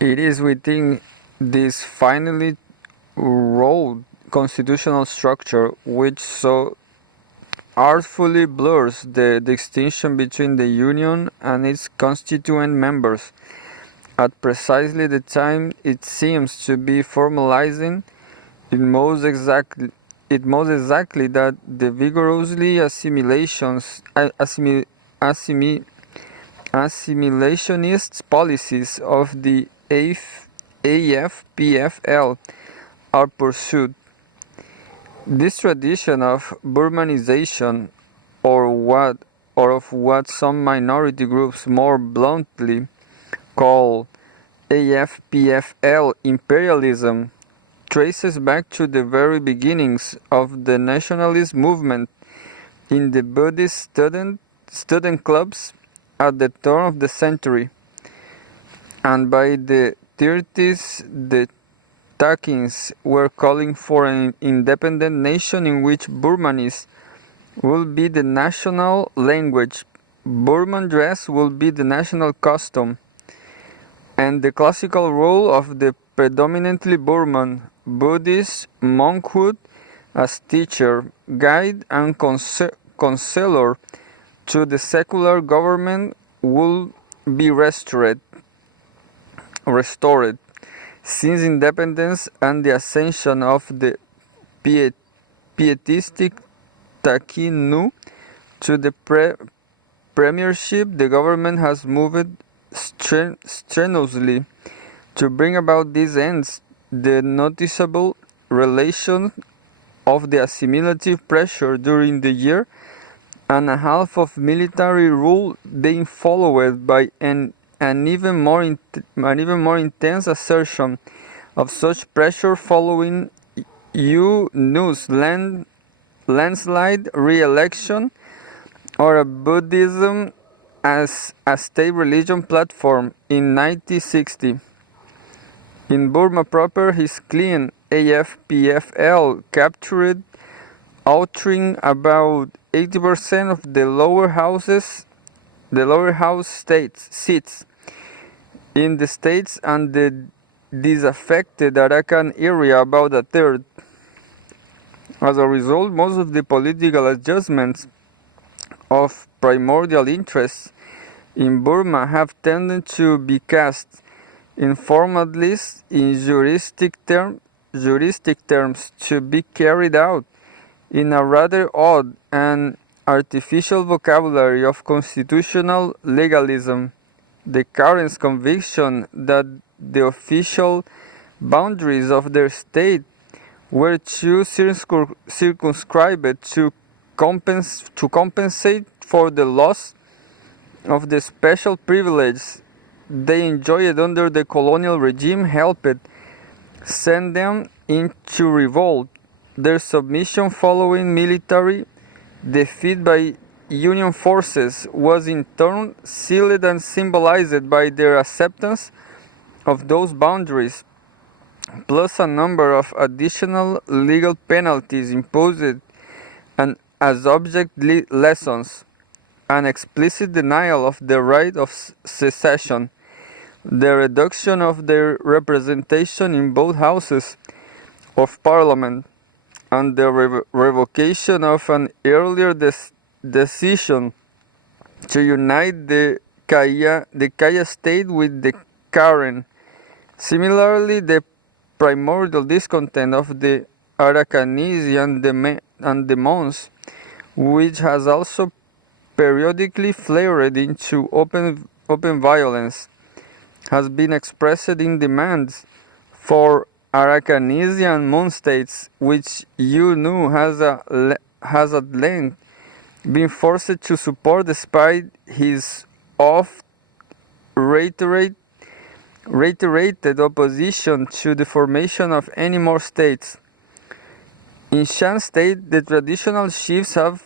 It is within this finely wrought constitutional structure which so artfully blurs the distinction between the Union and its constituent members, at precisely the time it seems to be formalizing it most exactly that the vigorously assimilationist policies of the AFPFL are pursued. This tradition of Burmanization, or of what some minority groups more bluntly call AFPFL imperialism, traces back to the very beginnings of the nationalist movement in the Buddhist student clubs at the turn of the century, and by the 30s the Takins were calling for an independent nation in which Burmese would be the national language, Burman dress would be the national custom, and the classical role of the predominantly Burman Buddhist monkhood as teacher, guide, and counselor to the secular government would be restored. Since independence and the ascension of the pietistic Takin to the premiership, the government has moved strenuously to bring about these ends. The noticeable relation of the assimilative pressure during the year and a half of military rule being followed by an even more intense assertion of such pressure following U Nu's landslide re-election, or a Buddhism as a state religion platform in 1960. In Burma proper, his clan AFPFL captured, altering about 80% of the lower house seats in the states, and the disaffected Arakan area about a third. As a result, most of the political adjustments of primordial interest in Burma have tended to be cast informally in juristic terms to be carried out in a rather odd and artificial vocabulary of constitutional legalism. The current conviction that the official boundaries of their state were too circumscribed to compensate for the loss of the special privileges they enjoyed under the colonial regime helped send them into revolt. Their submission following military defeat by Union forces was in turn sealed and symbolized by their acceptance of those boundaries, plus a number of additional legal penalties imposed and as object lessons, an explicit denial of the right of secession, the reduction of their representation in both houses of parliament, and the revocation of an earlier decision to unite the Kaya state with the Karen. Similarly, the primordial discontent of the Arakanese and the Mons, which has also periodically flared into open violence, has been expressed in demands for Arakanese and Mon states, which U Nu has at length been forced to support despite his oft reiterated opposition to the formation of any more states. In Shan state, the traditional chiefs have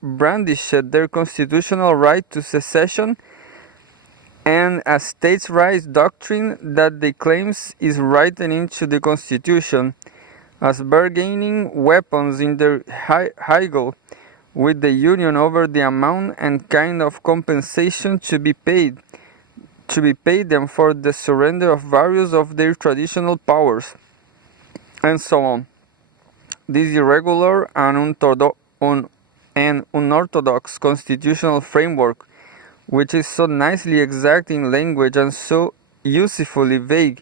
brandished their constitutional right to secession and a states' rights doctrine that they claims is written into the constitution as bargaining weapons in their haggle with the union over the amount and kind of compensation to be paid to be paid them for the surrender of various of their traditional powers, and so on. This irregular and unorthodox constitutional framework, which is so nicely exact in language and so usefully vague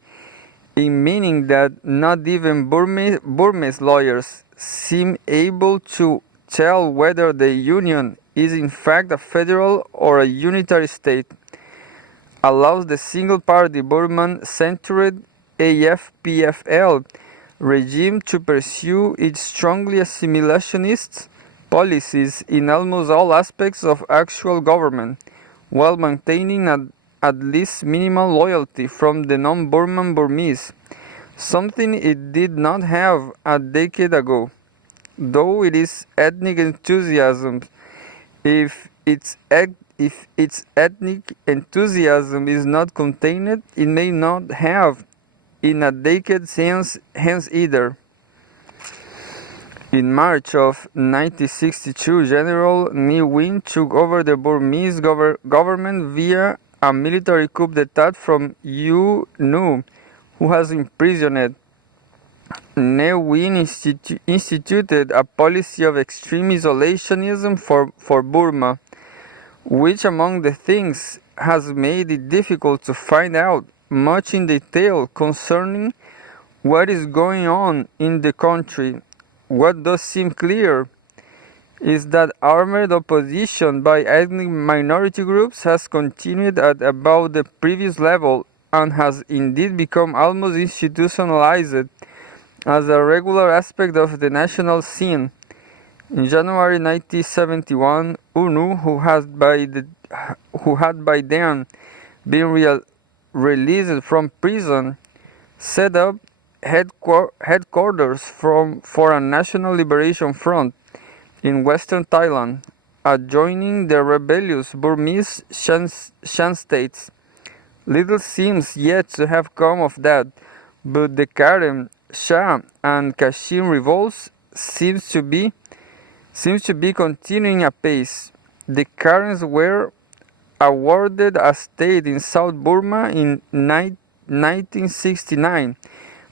in meaning that not even Burmese lawyers seem able to tell whether the Union is in fact a federal or a unitary state, allows the single-party Burman-centered AFPFL regime to pursue its strongly assimilationist policies in almost all aspects of actual government, while maintaining at least minimal loyalty from the non-Burman Burmese, something it did not have a decade ago. Though it is ethnic enthusiasm, if its ethnic enthusiasm is not contained, it may not have in a decade hence either. In March of 1962, General Ne Win took over the Burmese government via a military coup d'etat from U Nu, who has imprisoned. Ne Win instituted a policy of extreme isolationism for Burma, which among the things has made it difficult to find out much in detail concerning what is going on in the country. What does seem clear is that armed opposition by ethnic minority groups has continued at about the previous level and has indeed become almost institutionalized as a regular aspect of the national scene. In January 1971, UNU, who had by then been released from prison, set up headquarters for a National Liberation Front in western Thailand, adjoining the rebellious Burmese Shan states. Little seems yet to have come of that, but the Karen, Shah, and Kachin revolts seems to be continuing apace. The Karens were awarded a state in South Burma in 1969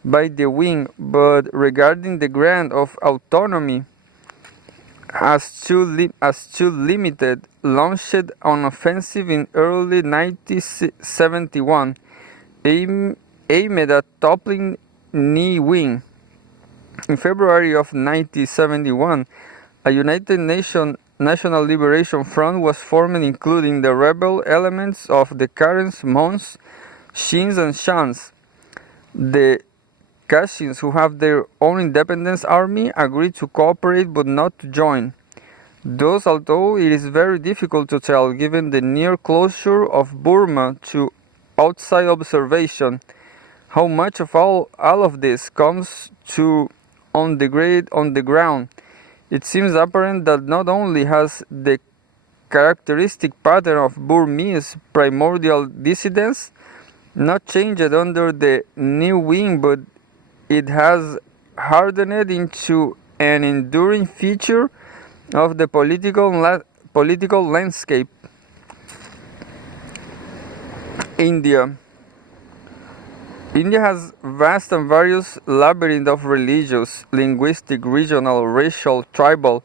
by the Wing, but regarding the grant of autonomy as too limited, launched an offensive in early 1971 aimed at toppling Ne Win. In February of 1971, a United Nations National Liberation Front was formed, including the rebel elements of the Karens, Mons, Shins, and Shans. The Kashins, who have their own independence army, agreed to cooperate but not to join. Thus, although it is very difficult to tell, given the near closure of Burma to outside observation, how much of all of this comes to on the ground, it seems apparent that not only has the characteristic pattern of Burmese primordial dissidence not changed under the new wing, but it has hardened into an enduring feature of the political landscape. India has vast and various labyrinth of religious, linguistic, regional, racial, tribal,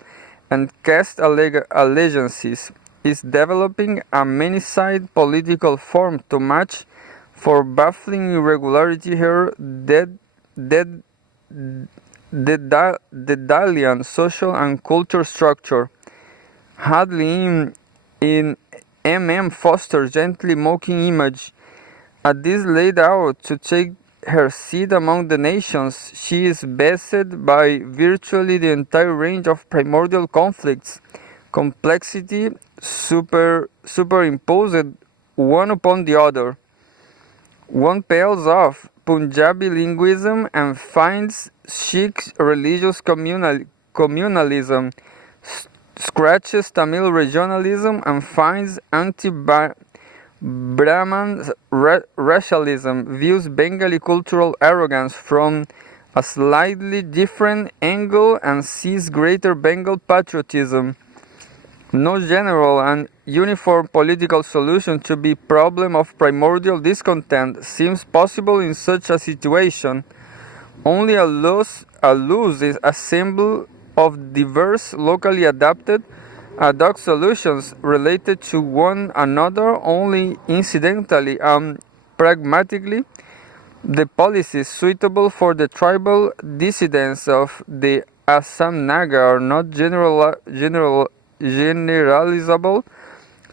and caste allegiances. Is developing a many-sided political form to match for baffling irregularity her Dalian social and culture structure. Hadley in M.M. Foster's gently mocking image, at this laid out to take her seat among the nations, she is beset by virtually the entire range of primordial conflicts, complexity superimposed one upon the other. One peels off Punjabi linguism and finds Sikh religious communalism, scratches Tamil regionalism and finds anti-Brahman racialism, views Bengali cultural arrogance from a slightly different angle and sees greater Bengal patriotism No general and uniform political solution to the problem of primordial discontent seems possible in such a situation. Only a loose assembly of diverse, locally adapted, ad hoc solutions related to one another only incidentally and pragmatically. The policies suitable for the tribal dissidents of the Assam Naga are not generalizable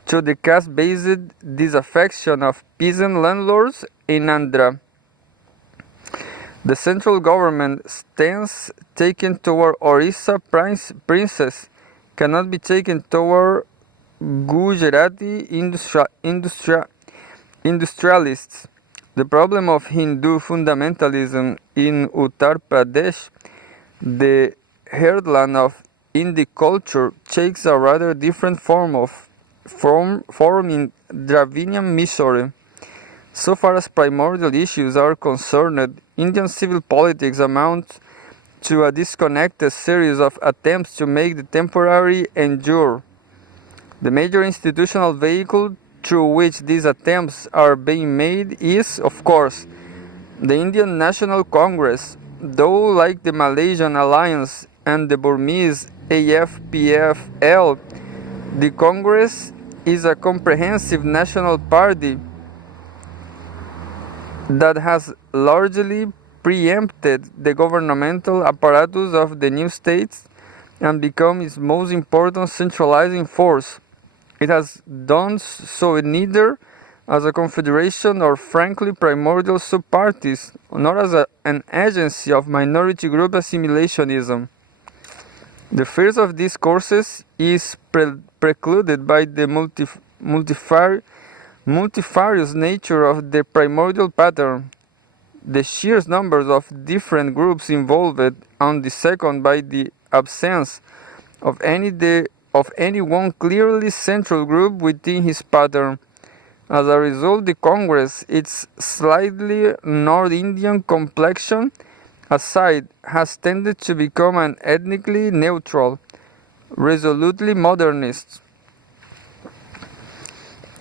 to the caste-based disaffection of peasant landlords in Andhra. The central government stance taken toward Orissa princes cannot be taken toward Gujarati industrialists. The problem of Hindu fundamentalism in Uttar Pradesh, the heartland of Indic culture, takes a rather different form in Dravidian Mysore. So far as primordial issues are concerned, Indian civil politics amount to a disconnected series of attempts to make the temporary endure. The major institutional vehicle through which these attempts are being made is, of course, the Indian National Congress, though like the Malaysian Alliance and the Burmese AFPFL, the Congress is a comprehensive national party that has largely preempted the governmental apparatus of the new states and become its most important centralizing force. It has done so neither as a confederation or frankly primordial sub-parties, nor as an agency of minority group assimilationism. The first of these courses is precluded by the multifarious nature of the primordial pattern, the sheer numbers of different groups involved, and the second by the absence of any one clearly central group within his pattern. As a result, the Congress, its slightly North Indian complexion aside, has tended to become an ethnically neutral, resolutely modernist,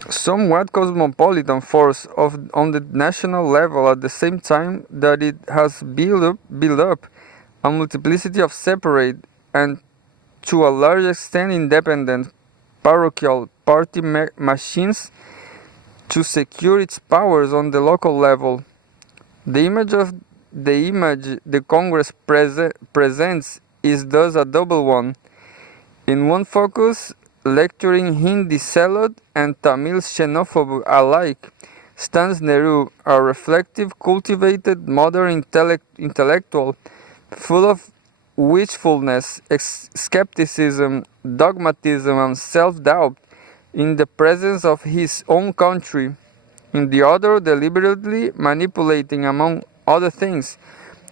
somewhat cosmopolitan force on the national level at the same time that it has built up a multiplicity of separate and to a large extent independent parochial party machines to secure its powers on the local level. The image the Congress presents is thus a double one. In one focus, lecturing Hindi zealot and Tamil xenophobe alike, stands Nehru, a reflective, cultivated, modern intellectual, full of wishfulness, skepticism, dogmatism, and self-doubt in the presence of his own country. In the other, deliberately manipulating, among other things,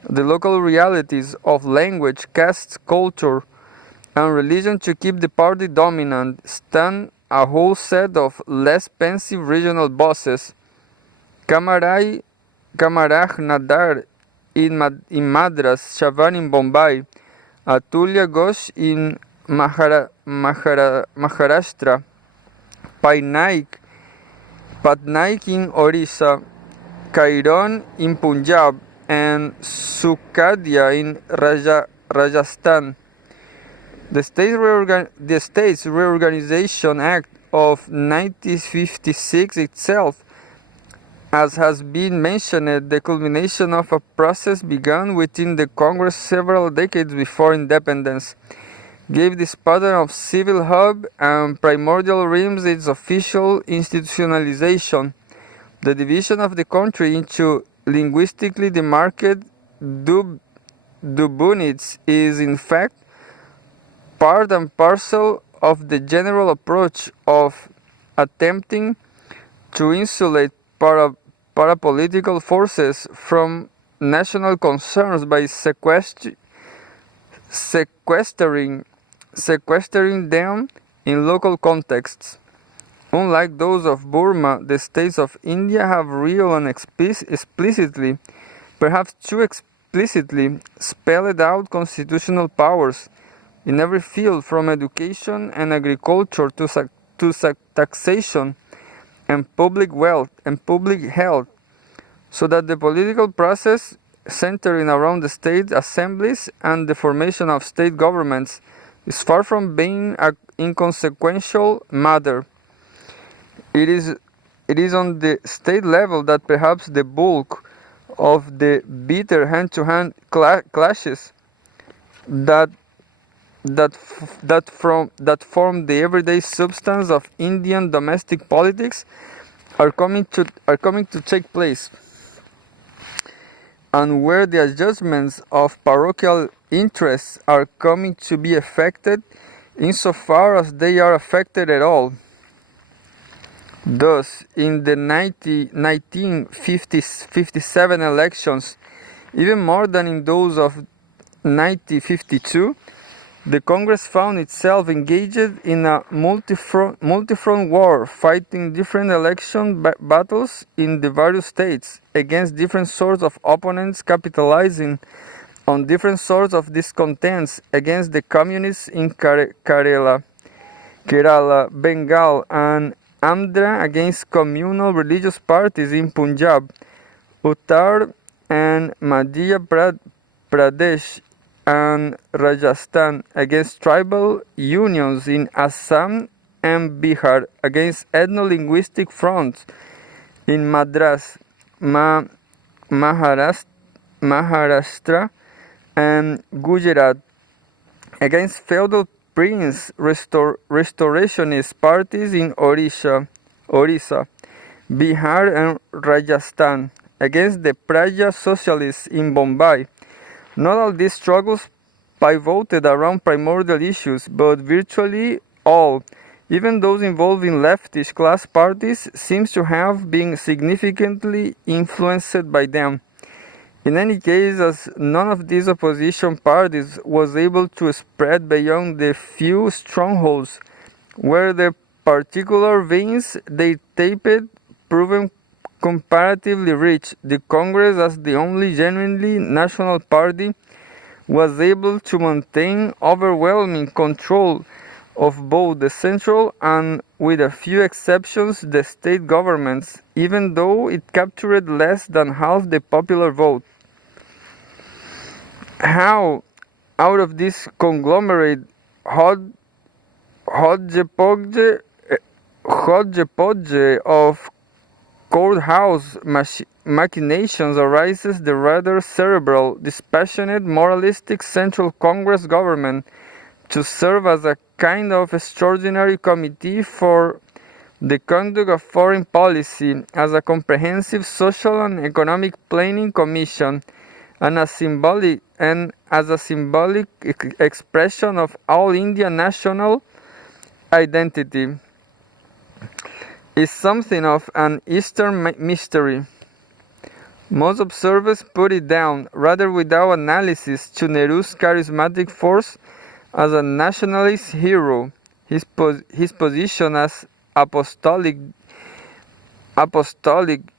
the local realities of language, caste, culture, and religion to keep the party dominant, stand a whole set of less pensive regional bosses. Kamaraj Nadar in Madras, Chavan in Bombay, Atulya Ghosh in Maharashtra, Patnaik in Orissa, Kairon in Punjab, and Sukadia in Rajasthan. The States Reorganization Act of 1956 itself, as has been mentioned, the culmination of a process begun within the Congress several decades before independence, gave this pattern of civil hub and primordial realms its official institutionalization. The division of the country into linguistically demarcated dubunits is in fact part and parcel of the general approach of attempting to insulate parapolitical forces from national concerns by sequestering them in local contexts. Unlike those of Burma, the states of India have real and explicitly, perhaps too explicitly, spelled out constitutional powers, in every field, from education and agriculture to taxation and public wealth and public health, so that the political process centering around the state assemblies and the formation of state governments is far from being an inconsequential matter. It is on the state level that perhaps the bulk of the bitter hand-to-hand clashes that form the everyday substance of Indian domestic politics are coming to take place, and where the adjustments of parochial interests are coming to be affected insofar as they are affected at all. Thus, in the 1957 elections, even more than in those of 1952, the Congress found itself engaged in a multi-front war, fighting different election battles in the various states against different sorts of opponents, capitalizing on different sorts of discontents against the communists in Kerala, Bengal, and Andhra, against communal religious parties in Punjab, Uttar and Madhya Pradesh, and Rajasthan, against tribal unions in Assam and Bihar, against ethno-linguistic fronts in Madras, Maharashtra and Gujarat, against feudal prince restorationist parties in Orissa, Bihar and Rajasthan, against the Praja socialists in Bombay. Not all these struggles pivoted around primordial issues, but virtually all, even those involving leftist class parties, seems to have been significantly influenced by them. In any case, as none of these opposition parties was able to spread beyond the few strongholds where the particular veins they tapped proven comparatively rich, the Congress, as the only genuinely national party, was able to maintain overwhelming control of both the central and, with a few exceptions, the state governments, even though it captured less than half the popular vote. How, out of this conglomerate hodgepodge of courthouse machinations, arises the rather cerebral, dispassionate, moralistic Central Congress government to serve as a kind of extraordinary committee for the conduct of foreign policy, as a comprehensive social and economic planning commission, and as a symbolic expression of all Indian national identity, is something of an Eastern mystery. Most observers put it down, rather without analysis, to Nehru's charismatic force as a nationalist hero, his position as apostolic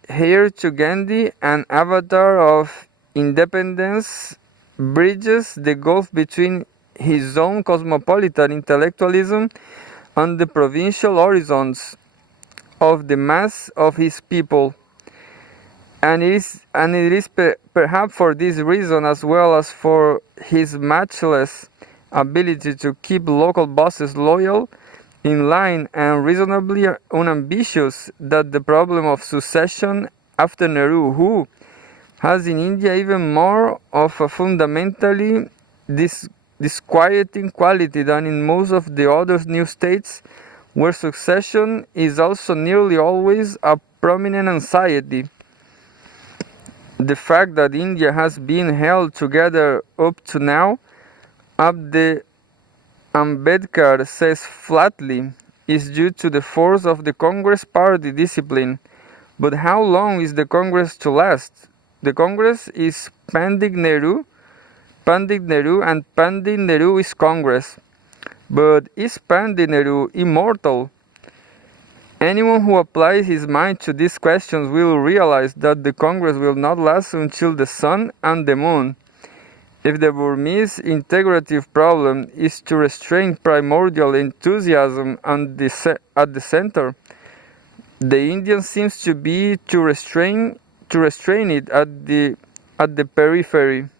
heir to Gandhi, an avatar of independence, bridges the gulf between his own cosmopolitan intellectualism and the provincial horizons of the mass of his people. And it is perhaps for this reason, as well as for his matchless ability to keep local bosses loyal, in line, and reasonably unambitious, that the problem of succession after Nehru, who has in India even more of a fundamentally disquieting quality than in most of the other new states, where succession is also nearly always a prominent anxiety. The fact that India has been held together up to now, Ambedkar says flatly, is due to the force of the Congress party discipline. But how long is the Congress to last? The Congress is Pandit Nehru, and Pandit Nehru is Congress. But is Pandit Nehru immortal? Anyone who applies his mind to these questions will realize that the Congress will not last until the sun and the moon, If the Burmese integrative problem is to restrain primordial enthusiasm at the center, the Indian seems to be to restrain it at the periphery.